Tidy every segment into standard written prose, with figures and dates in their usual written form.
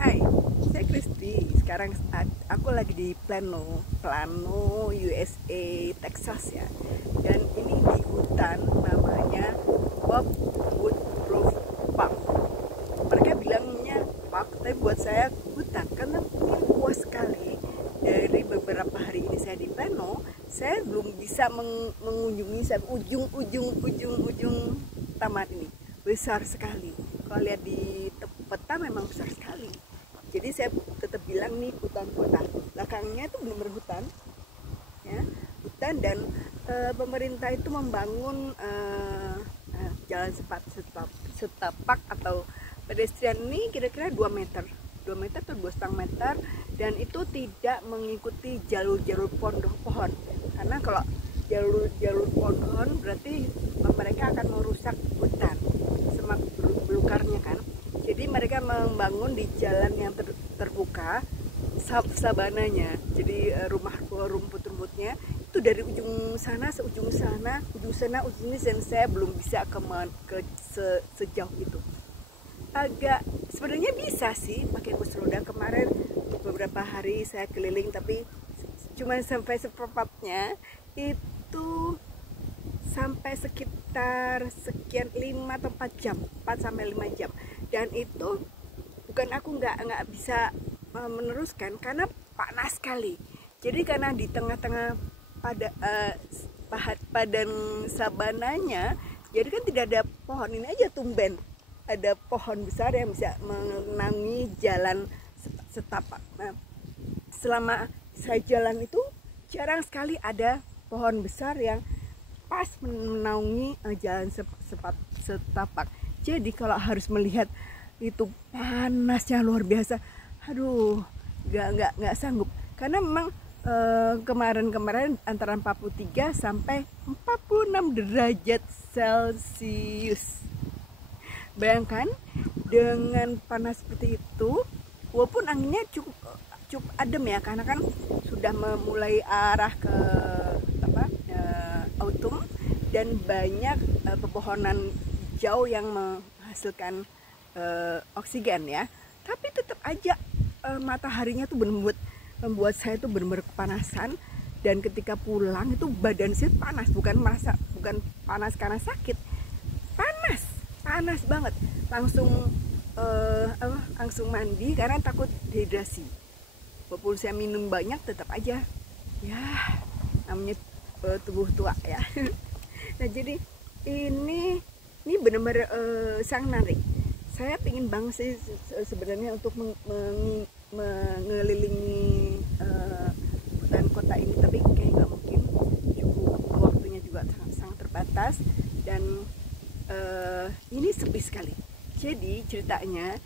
Hai, saya Kristi. Sekarang aku lagi di Plano, USA, Texas ya. Dan ini di hutan namanya Bobwood Grove Park. Mereka bilangnya park, tapi buat saya hutan karena ini luas sekali. Dari beberapa hari ini saya di Plano, saya belum bisa mengunjungi sampai ujung taman ini. Besar sekali. Kalau lihat di peta memang besar sekali. Jadi saya tetap bilang nih hutan kota. Belakangnya itu benar-benar hutan, ya, hutan dan pemerintah itu membangun jalan setapak atau pedestrian ini kira-kira 2 meter atau 2,5 meter, dan itu tidak mengikuti jalur-jalur pohon. Karena kalau jalur pohon berarti mereka akan merusak hutan, semak belukarnya kan. Jadi mereka membangun di jalan yang terbuka, sabananya. Jadi rumah rumput-rumputnya itu dari ujung sana, ujung ini, dan saya belum bisa sejauh itu. Agak sebenarnya bisa sih pakai kursi roda. Kemarin beberapa hari saya keliling, tapi cuma sampai seperempatnya, itu sampai sekitar sekian 5 atau 4 jam, 4 sampai 5 jam. Dan itu bukan aku nggak bisa meneruskan karena panas sekali. Jadi karena di tengah-tengah padang sabananya, jadi kan tidak ada pohon. Ini aja tumben ada pohon besar yang bisa mengenangi jalan setapak. Nah, selama saya jalan itu jarang sekali ada pohon besar yang pas menaungi jalan setapak. Jadi kalau harus melihat itu panasnya luar biasa, aduh, nggak sanggup. Karena memang kemarin antara 43 sampai 46 derajat Celcius. Bayangkan dengan panas seperti itu, walaupun anginnya cukup adem ya, karena kan sudah memulai arah ke autumn, dan banyak pepohonan hijau yang menghasilkan oksigen ya. Tapi tetap aja mataharinya tuh membuat saya tuh benar-benar kepanasan. Dan ketika pulang itu badan saya panas, bukan panas karena sakit, panas banget. Langsung mandi karena takut dehidrasi. Walaupun saya minum banyak, tetap aja ya, namanya tubuh tua ya. Nah, jadi ini benar-benar sangat menarik. Saya ingin banget sih sebenarnya untuk mengelilingi hutan kota ini, tapi kayak nggak mungkin, cukup waktunya juga sangat terbatas, dan ini sepi sekali. Jadi ceritanya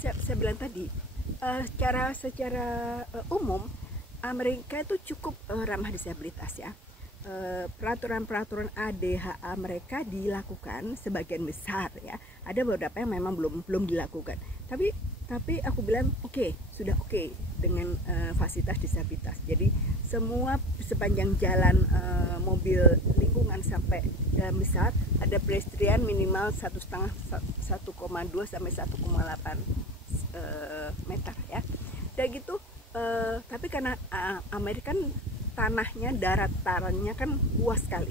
saya bilang tadi, secara umum Amerika itu cukup ramah disabilitas ya. Peraturan ADHA mereka dilakukan sebagian besar ya. Ada beberapa yang memang belum dilakukan. Tapi aku bilang sudah oke dengan fasilitas disabilitas. Jadi semua sepanjang jalan mobil lingkungan sampai jalan besar ada pedestrian minimal 1,2 sampai 1,8 meter ya. Dan gitu. Tapi karena Amerika kan tanahnya, datarannya kan luas sekali,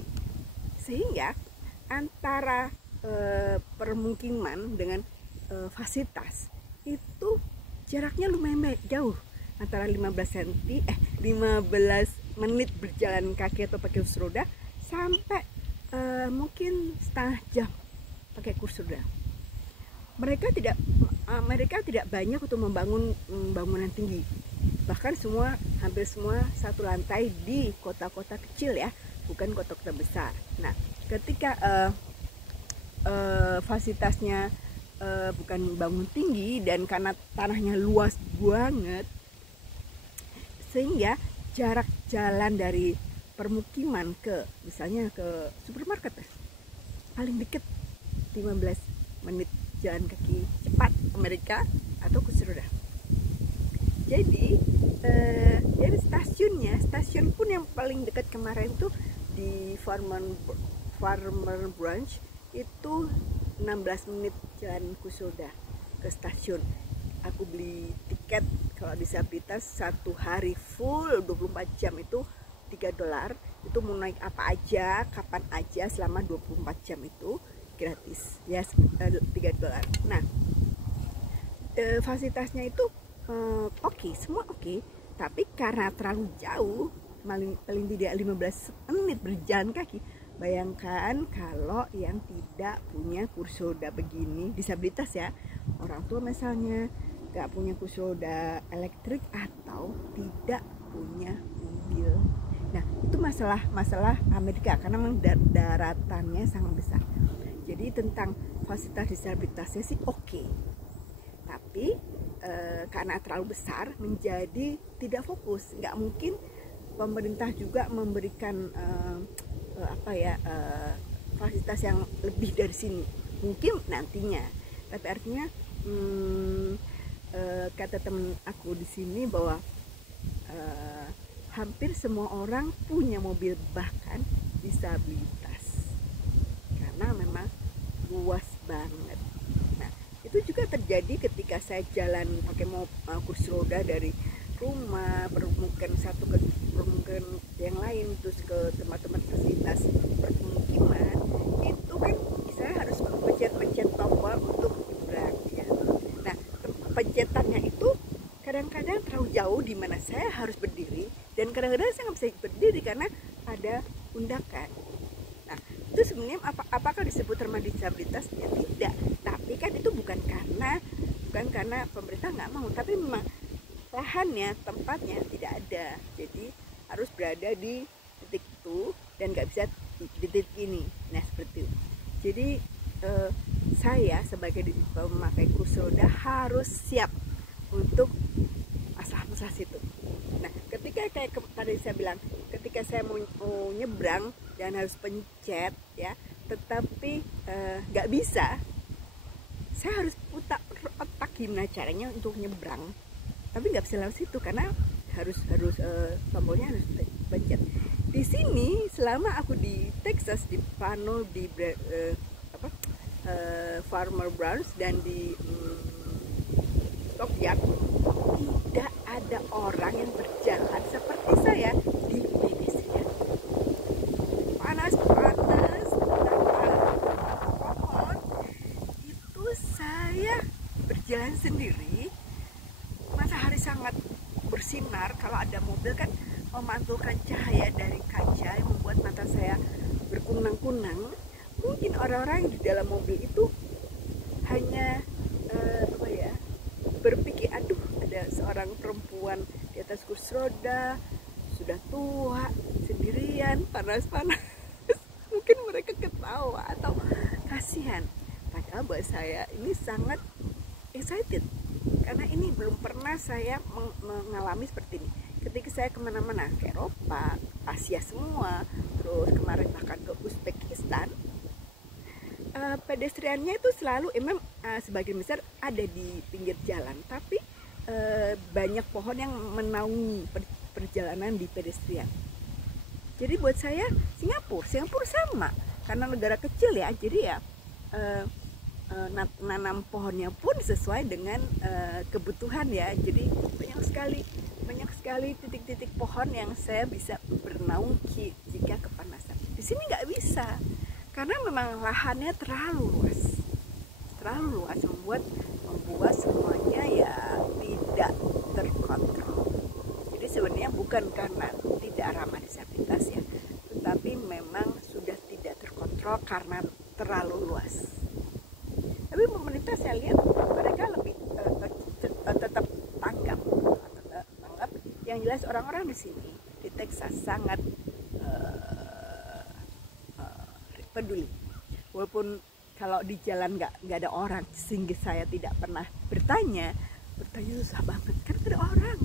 sehingga antara permukiman dengan fasilitas itu jaraknya lumayan jauh, antara 15 menit berjalan kaki atau pakai kursi roda, sampai mungkin setengah jam pakai kursi roda. Mereka tidak banyak untuk membangun bangunan tinggi. Bahkan hampir semua satu lantai di kota-kota kecil ya, bukan kota-kota besar. Nah, ketika fasilitasnya bukan bangun tinggi dan karena tanahnya luas banget, sehingga jarak jalan dari permukiman ke misalnya ke supermarket paling dekat 15 menit jalan kaki cepat Amerika atau kursi roda. Jadi dari stasiun pun yang paling dekat kemarin tuh di Farmer Branch itu 16 menit jalan kursi roda ke stasiun. aku beli tiket kalau disabilitas 1 hari full 24 jam itu $3. Itu mau naik apa aja, kapan aja selama 24 jam itu gratis ya, $3. Nah, fasilitasnya itu oke, semua oke, tapi karena terlalu jauh, paling tidak 15 menit berjalan kaki. Bayangkan kalau yang tidak punya kursi roda begini, disabilitas ya, orang tua misalnya nggak punya kursi roda elektrik atau tidak punya mobil. Nah, itu masalah Amerika karena memang daratannya sangat besar. Jadi tentang fasilitas disabilitasnya sih oke. Tapi karena terlalu besar menjadi tidak fokus. Nggak mungkin pemerintah juga memberikan fasilitas yang lebih dari sini. Mungkin nantinya. Tapi artinya kata temen aku di sini bahwa hampir semua orang punya mobil, bahkan disabilitas, karena memang luas banget. Nah, itu juga terjadi ketika saya jalan pakai kursi roda dari rumah permukiman satu ke permukiman yang lain, terus ke tempat-tempat fasilitas permukiman. Itu kan saya harus pencet tombol untuk nyebrang ya. Nah, pencetannya itu kadang-kadang terlalu jauh di mana saya harus berdiri, dan kadang-kadang saya nggak bisa berdiri karena ada undakan. Nah, itu sebenarnya apakah disebut ramah disabilitas? Ya tidak. Tapi kan itu bukan karena pemerintah nggak mau, tapi memang lahannya, tempatnya tidak ada. Jadi harus berada di titik itu dan nggak bisa di titik ini. Nah, seperti itu. Jadi saya sebagai pemakai kursi roda harus siap untuk masalah situ. Nah, ketika kayak tadi saya bilang, ketika saya mau nyebrang dan harus pencet ya, tetapi nggak bisa, saya harus putar otak gimana caranya untuk nyebrang, tapi nggak bisa lewat situ karena harus tombolnya harus pencet. Di sini selama aku di Texas, di Plano, di Farmer Branch dan di Stockyard, tidak ada orang yang berjalan seperti saya di pedesrian. Panas pohon itu saya berjalan sendiri. Matahari sangat bersinar, kalau ada mobil kan memantulkan cahaya dari kaca yang membuat mata saya berkunang-kunang. Mungkin orang-orang di dalam mobil itu hanya berpikir, aduh, ada seorang perempuan di atas kursi roda, sudah tua, sendirian, panas-panas. Mungkin mereka ketawa atau kasihan. Padahal buat saya ini sangat excited, karena ini belum pernah saya mengalami seperti ini. Ketika saya kemana-mana, ke Eropa, Asia semua, terus kemarin bahkan ke Uzbekistan, pedestriannya itu selalu sebagian besar ada di pinggir jalan, tapi banyak pohon yang menaungi perjalanan di pedestrian. Jadi buat saya Singapura sama, karena negara kecil ya, jadi ya nanam pohonnya pun sesuai dengan kebutuhan ya. Jadi banyak sekali titik-titik pohon yang saya bisa bernaung jika kepanasan. Di sini nggak bisa, karena memang lahannya terlalu luas, membuat semuanya ya tidak terkontrol. Jadi sebenarnya bukan karena tidak ramah disabilitas ya, tetapi memang sudah tidak terkontrol karena terlalu luas. Tapi pemerintah saya lihat mereka lebih tetap tanggap. Yang jelas orang-orang di sini di Texas sangat peduli, walaupun kalau di jalan nggak ada orang, sehingga saya tidak pernah bertanya susah banget karena ada orang.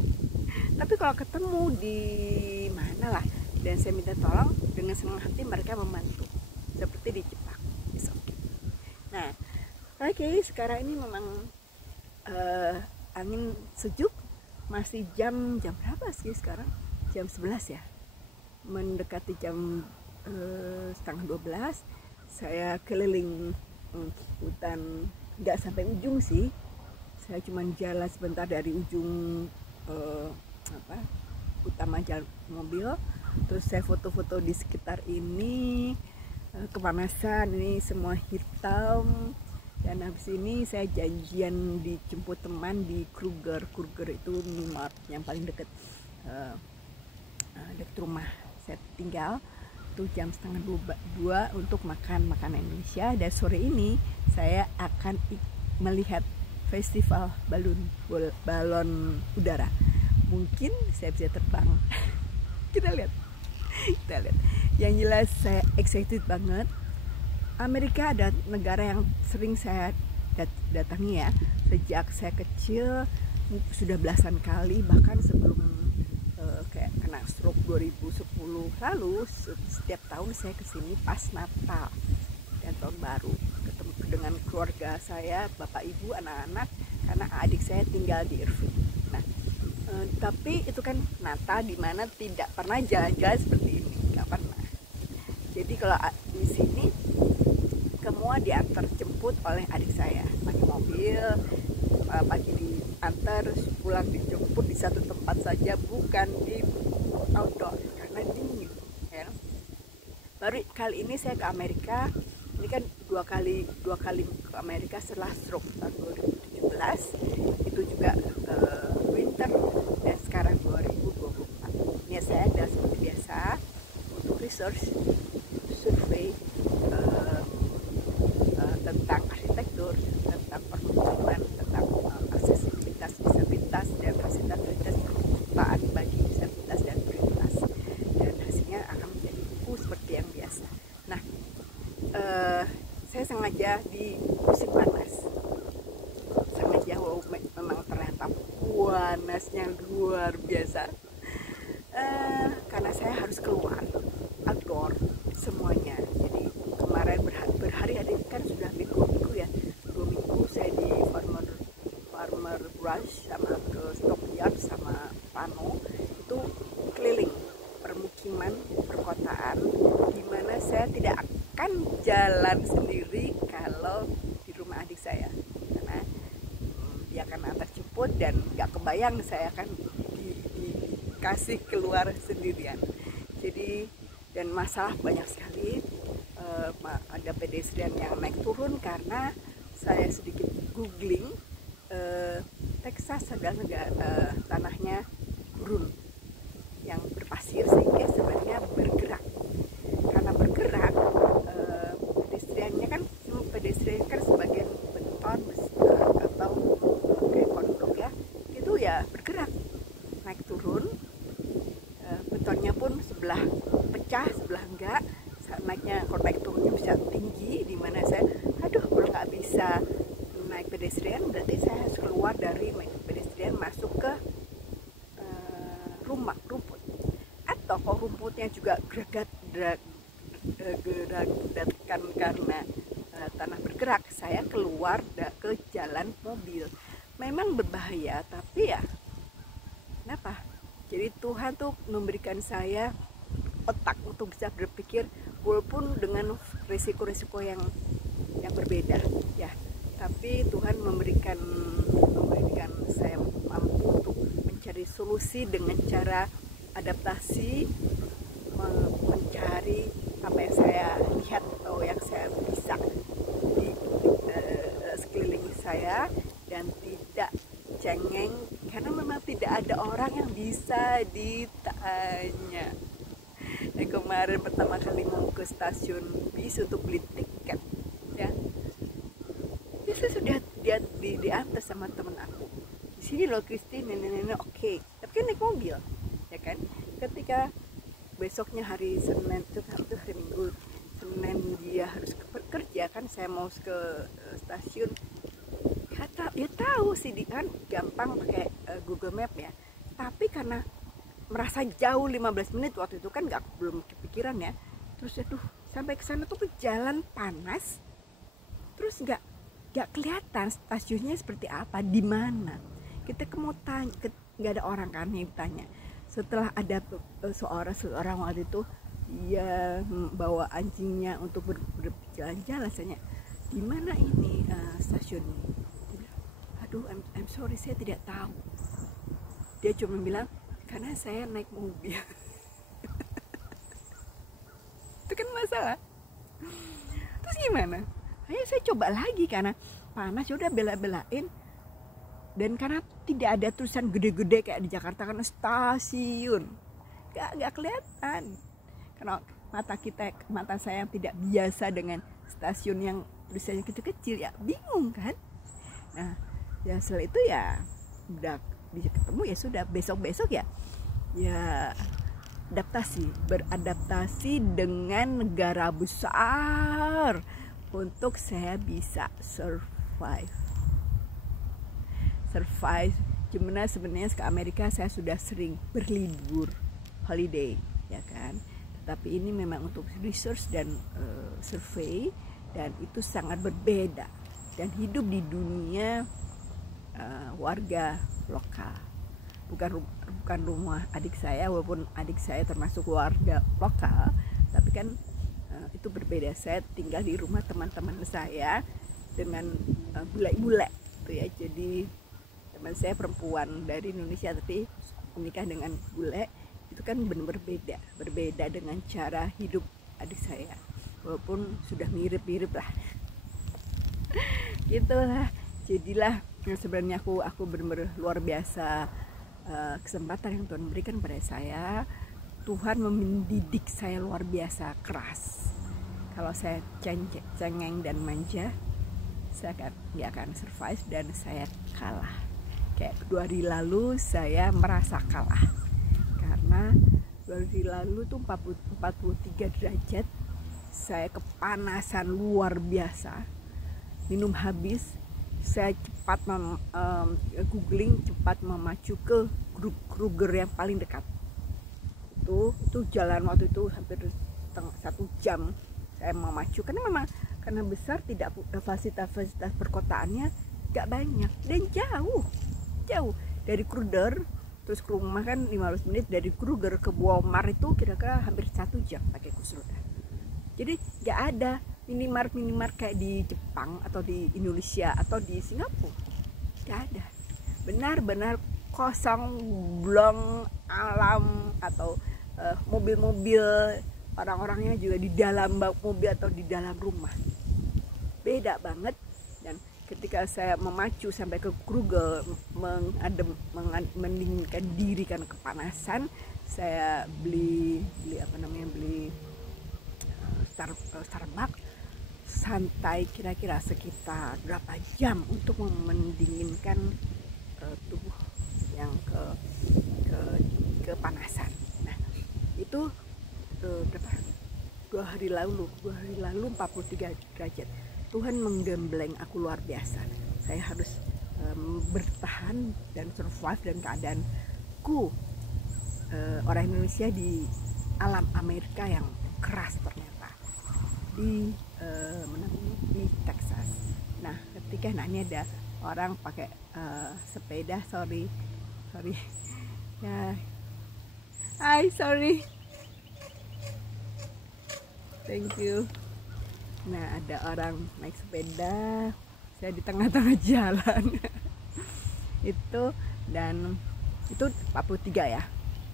Tapi kalau ketemu di mana lah dan saya minta tolong, dengan senang hati mereka membantu, seperti di Jepang. Okay. Nah, sekarang ini memang angin sejuk, masih jam berapa sih sekarang? Jam 11 ya, mendekati jam setengah 12. Saya keliling hutan, nggak sampai ujung sih, Saya cuma jalan sebentar dari ujung utama jalan mobil, terus saya foto-foto di sekitar ini, kepanasan, ini semua hitam. Dan habis ini saya janjian dijemput teman di Kruger itu Minimark yang paling deket rumah saya tinggal. Itu jam setengah 2 untuk makan makanan Indonesia. Dan sore ini saya akan melihat festival balon udara. Mungkin saya bisa terbang. kita lihat. Yang jelas saya excited banget. Amerika ada negara yang sering saya datangi ya, sejak saya kecil, sudah belasan kali, bahkan sebelum kayak kena stroke 2010 lalu. Setiap tahun saya kesini pas Natal dan tahun baru, ketemu dengan keluarga saya, bapak ibu, anak-anak, karena adik saya tinggal di Irving. Nah, tapi itu kan Natal, dimana tidak pernah jalan-jalan seperti ini, nggak pernah. Jadi kalau di sini semua diantar jemput oleh adik saya pakai mobil, pagi diantar, pulang dijemput di satu tempat saja, bukan di outdoor karena dingin ya. Baru kali ini saya ke Amerika, ini kan dua kali ke Amerika setelah stroke tahun 2017, itu juga winter, dan sekarang 2024. Ini saya ada seperti biasa untuk research, survei tentang arsitektur, tentang permukiman, tentang aksesibilitas disabilitas dan fasilitas perkotaan bagi disabilitas dan prioritas. Dan hasilnya akan menjadi buku seperti yang biasa. Nah, saya sengaja di musim panas. Sengaja, memang ternyata panasnya luar biasa. Karena saya harus keluar, outdoor semuanya. Jadi kemarin berhari-hari kan sudah minggu ya, 2 minggu saya di farmer brush sama ke stockyard sama pano, itu keliling permukiman perkotaan, dimana saya tidak akan jalan sendiri kalau di rumah adik saya, karena dia akan antar jemput dan nggak kebayang saya akan dikasih keluar sendirian. Jadi, dan masalah banyak sekali. Ada pedestrian yang naik turun karena saya sedikit googling, Texas adalah negara tanahnya gurun yang berpasir, sehingga sebenarnya bergerak. Karena bergerak, pedestrian kan sebagian beton atau kayak kondok ya, itu ya bergerak, naik turun, betonnya pun sebelah pecah, sebelah enggak. Naiknya, kalau naik turunnya bisa tinggi, dimana saya kalau nggak bisa naik pedestrian, berarti saya harus keluar dari pedestrian, masuk ke rumah rumput. Atau kalau rumputnya juga gerakan karena tanah bergerak, saya keluar ke jalan mobil. Memang berbahaya, tapi ya kenapa? Jadi Tuhan tuh memberikan saya otak untuk bisa berpikir, walaupun dengan risiko-risiko yang berbeda ya, tapi Tuhan memberikan saya mampu untuk mencari solusi dengan cara adaptasi, mencari apa yang saya lihat atau yang saya bisa di sekeliling saya, dan tidak cengeng karena memang tidak ada orang yang bisa ditanya. Kemarin pertama kali mau ke stasiun bis untuk beli tiket ya, saya sudah diantar sama teman aku, di sini loh Kristi, nenek oke. Tapi kan naik mobil ya kan. Ketika besoknya hari Senin, itu hari Minggu, Senin dia harus kerja kan, saya mau ke stasiun, dia tahu sih kan gampang pakai Google Map ya, tapi karena merasa jauh 15 menit waktu itu kan belum kepikiran ya. Terus sampai ke sana tuh ke jalan panas, terus nggak kelihatan stasiunnya seperti apa, di mana. Kita mau tanya, nggak ada orang kan yang ditanya. Setelah ada seorang waktu itu, dia bawa anjingnya untuk berjalan-jalan, saya di mana ini stasiunnya? aduh I'm sorry, saya tidak tahu. Dia cuma bilang, karena saya naik mobil. Itu kan masalah. Terus gimana? Ayo saya coba lagi, karena panas, udah bela-belain. Dan karena tidak ada tulisan gede-gede kayak di Jakarta kan stasiun, gak kelihatan. Karena mata saya yang tidak biasa dengan stasiun yang tulisannya kecil-kecil, ya bingung kan. Nah, ya setelah itu ya udah bisa ketemu, ya sudah, besok ya beradaptasi dengan negara besar untuk saya bisa survive. Gimana sebenarnya ke Amerika saya sudah sering berlibur, holiday, ya kan. Tetapi ini memang untuk research dan survei, dan itu sangat berbeda. Dan hidup di dunia warga lokal, bukan rumah adik saya, walaupun adik saya termasuk warga lokal, tapi kan itu berbeda. Saya tinggal di rumah teman-teman saya dengan bule-bule tuh ya. Jadi teman saya perempuan dari Indonesia tapi menikah dengan bule, itu kan benar berbeda dengan cara hidup adik saya, walaupun sudah mirip-mirip lah. Gitulah, jadilah sebenarnya aku benar-benar luar biasa. Kesempatan yang Tuhan berikan pada saya, Tuhan mendidik saya luar biasa keras. Kalau saya cengeng dan manja, saya nggak akan survive dan saya kalah. Kayak 2 hari lalu saya merasa kalah, karena 2 hari lalu tuh 43 derajat, saya kepanasan luar biasa, minum habis. Saya cepat googling, cepat memacu ke Kruger yang paling dekat. Itu jalan waktu itu hampir 1 jam saya memacu, karena memang karena besar, tidak fasilitas perkotaannya gak banyak dan jauh dari Kruger. Terus ke rumah kan 15 menit, dari Kruger ke Walmart itu kira-kira hampir 1 jam pakai kursi roda. Jadi gak ada minimart kayak di Jepang atau di Indonesia atau di Singapura, gak ada. Benar-benar kosong, blong, alam, atau mobil-mobil orang-orangnya juga di dalam mobil atau di dalam rumah. Beda banget. Dan ketika saya memacu sampai ke Kruger, mendinginkan diri karena kepanasan, saya beli Starbucks, santai kira-kira sekitar berapa jam untuk mendinginkan tubuh yang kepanasan. Nah, itu berapa? 2 hari lalu 43 derajat. Tuhan menggembleng aku luar biasa. Saya harus bertahan dan survive dan keadaanku orang Indonesia di alam Amerika yang keras ternyata di Texas. Nah, ketika ini ada orang pakai sepeda, sorry ya, sorry, thank you. Nah, ada orang naik sepeda, saya di tengah-tengah jalan. Itu 43 ya.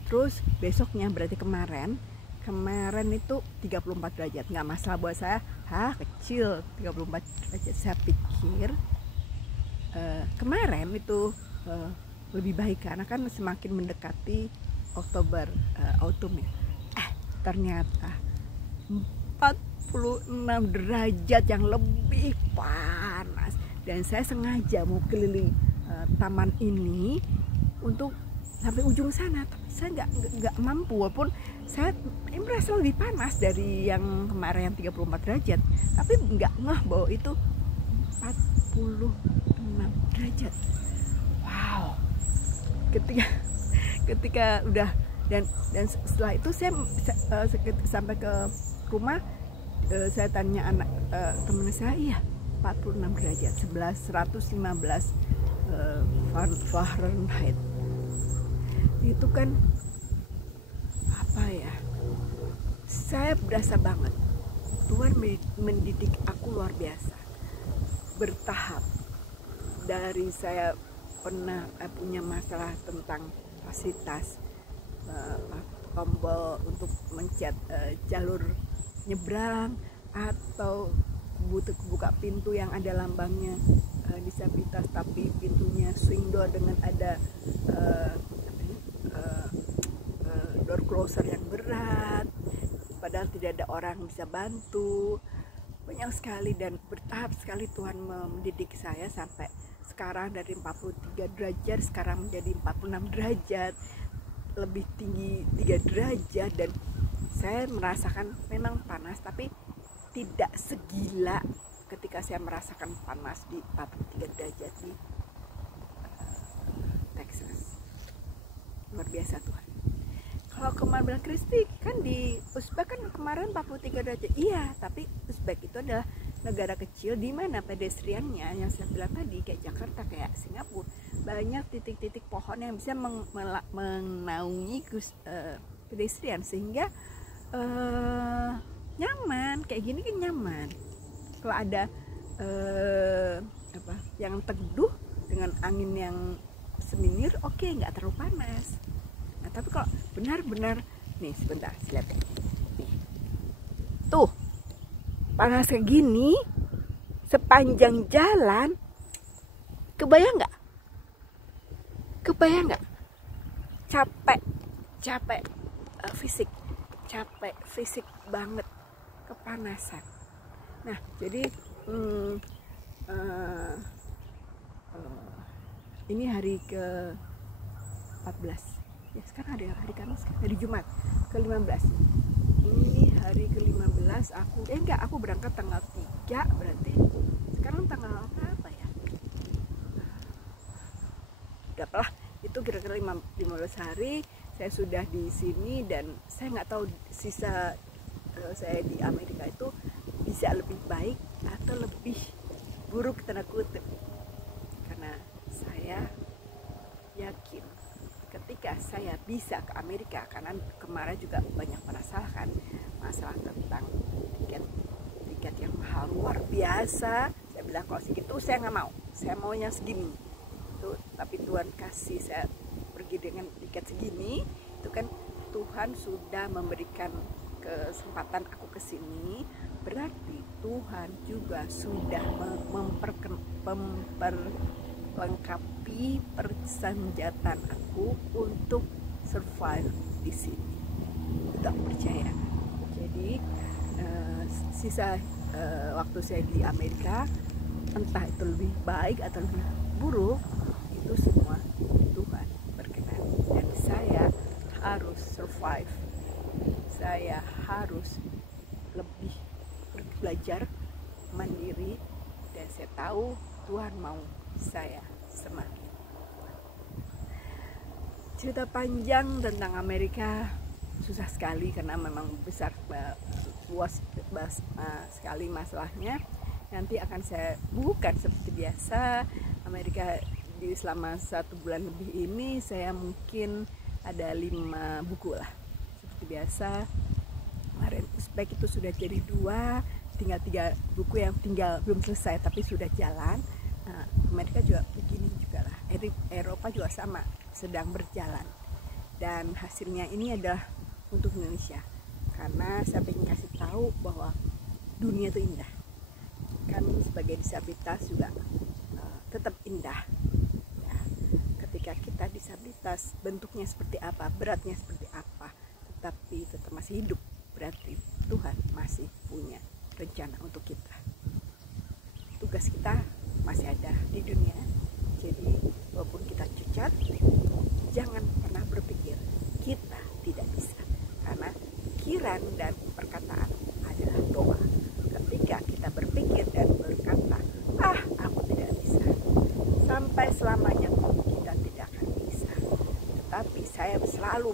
Terus besoknya berarti kemarin itu 34 derajat. Nggak masalah buat saya, kecil 34 derajat. Saya pikir kemarin itu lebih baik, karena kan semakin mendekati Oktober, autumn ya. Ternyata 46 derajat yang lebih panas. Dan saya sengaja mau keliling taman ini untuk sampai ujung sana, tapi saya nggak mampu, walaupun saya merasa lebih panas dari yang kemarin yang 34 derajat, tapi nggak ngeh bahwa itu 46 derajat. Wow. Ketika udah dan setelah itu saya sampai ke rumah, saya tanya anak teman saya, 46 derajat, 115 Fahrenheit. Itu kan apa ya, saya berasa banget Tuhan mendidik aku luar biasa, bertahap, dari saya pernah punya masalah tentang fasilitas, tombol untuk mencet jalur nyebrang, atau buka pintu yang ada lambangnya disabilitas tapi pintunya swing door dengan ada door closer yang berat, padahal tidak ada orang bisa bantu. Banyak sekali dan bertahap sekali Tuhan mendidik saya sampai sekarang dari 43 derajat sekarang menjadi 46 derajat, lebih tinggi 3 derajat, dan saya merasakan memang panas tapi tidak segila ketika saya merasakan panas di 43 derajat di Texas. Luar biasa Tuhan. Kalau kemarin bilang Kristi kan di Uzbek kan kemarin 43 derajat. Iya, tapi Uzbek itu adalah negara kecil di mana pedestriannya yang saya bilang tadi kayak Jakarta, kayak Singapura, banyak titik-titik pohon yang bisa menaungi pedestrian sehingga nyaman. Kayak gini kan nyaman. Kalau ada yang teduh dengan angin yang seminir, oke, nggak terlalu panas. Nah, tapi kalau benar-benar nih, sebentar, lihat nih, tuh panas kayak gini sepanjang jalan, kebayang nggak? Capek fisik banget, kepanasan. Nah, jadi ini hari ke 14 ya, sekarang hari Kamis, hari Jumat ke-15. Ini hari ke-15 aku berangkat tanggal 3, berarti sekarang tanggal apa ya? Udah lah, itu kira-kira 15 hari saya sudah di sini, dan saya nggak tahu sisa saya di Amerika itu bisa lebih baik atau lebih buruk tanda kutip, karena saya yakin ketika saya bisa ke Amerika, karena kemarin juga banyak masalah tentang tiket yang mahal luar biasa. Saya bilang kalau segitu saya nggak mau, saya maunya segini tuh, tapi Tuhan kasih saya pergi dengan tiket segini. Itu kan Tuhan sudah memberikan kesempatan aku ke sini, berarti Tuhan juga sudah memperlengkapi persenjataan aku untuk survive di sini. Itu aku percaya. Jadi sisa waktu saya di Amerika, entah itu lebih baik atau lebih buruk, itu semua Tuhan berkenan, dan saya harus survive. Saya harus lebih belajar mandiri, dan saya tahu Tuhan mau saya semakin. Cerita panjang tentang Amerika susah sekali karena memang luas sekali masalahnya. Nanti akan saya bukan seperti biasa. Amerika selama 1 bulan lebih ini saya mungkin ada 5 buku lah seperti biasa. Kemarin Uzbek itu sudah jadi 2, tinggal 3 buku yang tinggal belum selesai tapi sudah jalan. Nah, Amerika juga begini juga lah, Eropa juga sama, sedang berjalan. Dan hasilnya ini adalah untuk Indonesia, karena saya ingin kasih tahu bahwa dunia itu indah. Kami sebagai disabilitas juga tetap indah ya. Ketika kita disabilitas, bentuknya seperti apa, beratnya seperti apa, tetapi tetap masih hidup, berarti Tuhan masih punya rencana untuk kita. Tugas kita masih ada di dunia. Jadi walaupun kita cacat, jangan pernah berpikir kita tidak bisa, karena pikiran dan perkataan adalah doa. Ketika kita berpikir dan berkata, aku tidak bisa, sampai selamanya kita tidak akan bisa. Tetapi saya selalu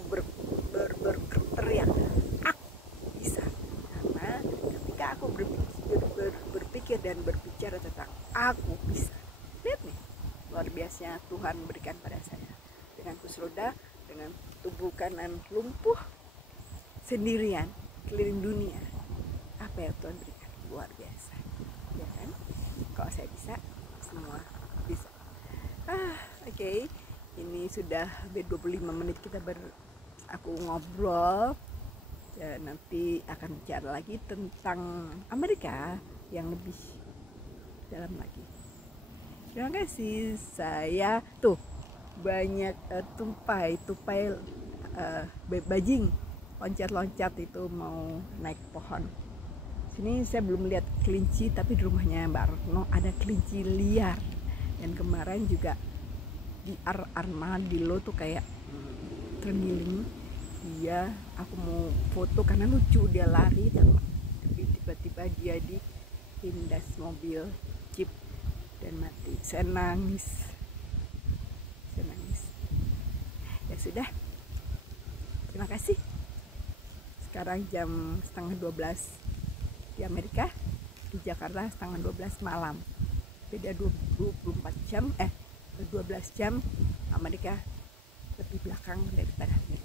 berteriak, aku bisa. Karena ketika aku berpikir dan berbicara tentang aku bisa, lihat nih, luar biasa Tuhan berikan pada saya. Dengan kursi roda, dengan tubuh kanan lumpuh, sendirian keliling dunia, apa yang Tuhan berikan luar biasa, ya kan? Kalau saya bisa, semua bisa. Oke. Ini sudah hampir 25 menit aku ngobrol. Dan nanti akan bicara lagi tentang Amerika yang lebih dalam lagi. Terima kasih. Saya tuh banyak tupai bajing loncat-loncat itu mau naik pohon. Sini saya belum lihat kelinci, tapi di rumahnya Mbak Retno ada kelinci liar. Dan kemarin juga di Armadillo tuh kayak terenggiling. Iya, aku mau foto karena lucu, dia lari tapi tiba-tiba dia ditindas mobil jeep dan mati. Saya nangis. Ya sudah, terima kasih. Sekarang jam setengah 12 di Amerika, di Jakarta setengah 12 malam. Beda 12 jam Amerika lebih belakang daripada Amerika.